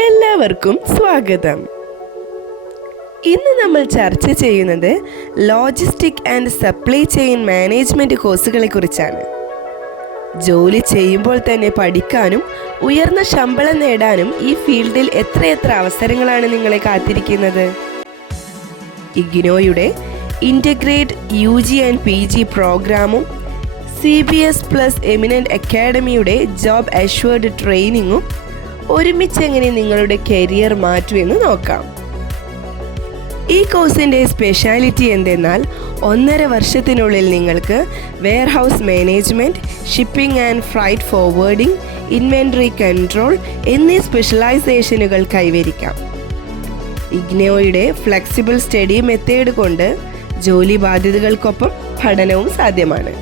എല്ലാവർക്കും സ്വാഗതം. ഇന്ന് നമ്മൾ ചർച്ച ചെയ്യുന്നത് logistic and supply chain management കോഴ്സുകളെ കുറിച്ചാണ്. ജോലി ചെയ്യുമ്പോൾ തന്നെ പഠിക്കാനും ഉയർന്ന ശമ്പളം നേടാനും ഈ ഫീൽഡിൽ എത്രയെത്ര അവസരങ്ങളാണ് നിങ്ങളെ കാത്തിരിക്കുന്നത്? ഇഗ്നോയുടെ integrate U G and P G പ്രോഗ്രാമും C B S plus eminent അക്കാഡമിയുടെ job assured ട്രെയിനിങ്ങും ഒരുമിച്ച് എങ്ങനെ നിങ്ങളുടെ കരിയർ മാറ്റുമെന്ന് നോക്കാം. ഈ കോഴ്സിന്റെ സ്പെഷ്യാലിറ്റി എന്തെന്നാൽ ഒന്നര വർഷത്തിനുള്ളിൽ നിങ്ങൾക്ക് warehouse management shipping and freight forwarding inventory control എന്നീ സ്പെഷ്യലൈസേഷനുകൾ കൈവരിക്കാം. ഇഗ്നോയുടെ ഫ്ലെക്സിബിൾ സ്റ്റഡി മെത്തേഡ് കൊണ്ട് ജോലി ബാധ്യതകൾക്കൊപ്പം പഠനവും സാധ്യമാണ്.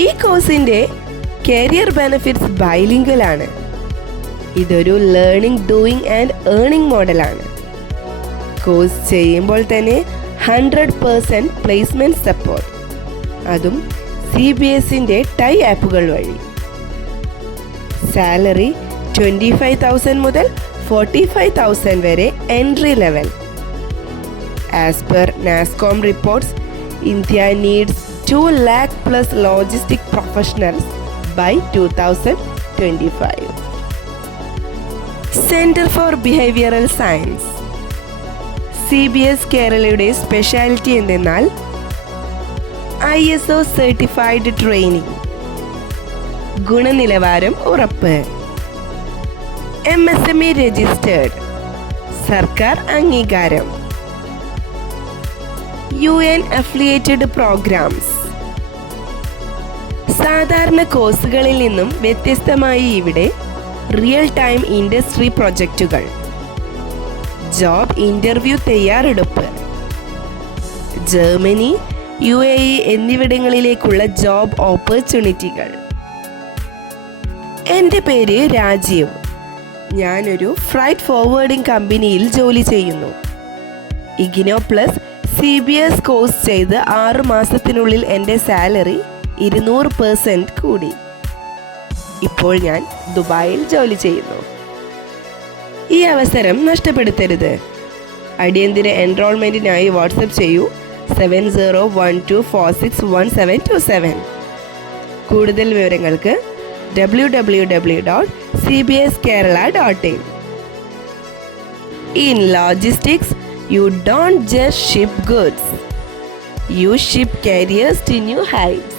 ഈ കോഴ്സിന്റെ കരിയർ ബെനിഫിറ്റ്സ് ബൈലിംഗലാണ് ഇതൊരു ലേണിംഗ് ഡൂയിങ് ആൻഡ് ഏണിംഗ് മോഡലാണ് കോഴ്സ് ചെയ്യുമ്പോൾ തന്നെ ഹൺഡ്രഡ് പേഴ്സന്റ് പ്ലേസ്മെന്റ് സപ്പോർട്ട് അതും സി ബി എസിന്റെ ടൈ ആപ്പുകൾ വഴി. സാലറി ട്വന്റി ഫൈവ് തൗസൻഡ് മുതൽ ഫോർട്ടി ഫൈവ് തൗസൻഡ് വരെ entry level as per NASSCOM reports India needs two lakh plus logistic professionals by two thousand twenty five centre for behavioural science C B S കേരളയുടെ speciality എന്തെന്നാൽ I S O certified training ഗുണനിലവാരം ഉറപ്പ്. M S M E registered സർക്കാർ അംഗീകാരം. U N affiliated programmes സാധാരണ കോഴ്സുകളിൽ നിന്നും വ്യത്യസ്തമായി ഇവിടെ റിയൽ ടൈം ഇൻഡസ്ട്രി പ്രൊജക്റ്റുകൾ ജോബ് ഇന്റർവ്യൂ തയ്യാറെടുപ്പ്. ജർമ്മനി യു എ ഇ എന്നിവിടങ്ങളിലേക്കുള്ള ജോബ് ഓപ്പർച്യൂണിറ്റികൾ എന്റെ പേര് രാജീവ്. ഞാനൊരു ഫ്രൈറ്റ് ഫോർവേഡിംഗ് കമ്പനിയിൽ ജോലി ചെയ്യുന്നു. IGNOU plus C B S course ചെയ്ത് ആറ് മാസത്തിനുള്ളിൽ എന്റെ സാലറി ഇരുന്നൂറ് പേഴ്സന്റ് കൂടി. ഇപ്പോൾ ഞാൻ ദുബായിൽ ജോലി ചെയ്യുന്നു. ഈ അവസരം നഷ്ടപ്പെടുത്തരുത്. അടിയന്തര എൻറോൾമെന്റിനായി വാട്സപ്പ് ചെയ്യൂ. Seven zero one two four six one seven two seven കൂടുതൽ വിവരങ്ങൾക്ക് W W W dot C B S Kerala dot in in logistics you don't just ship goods you ship careers to new heights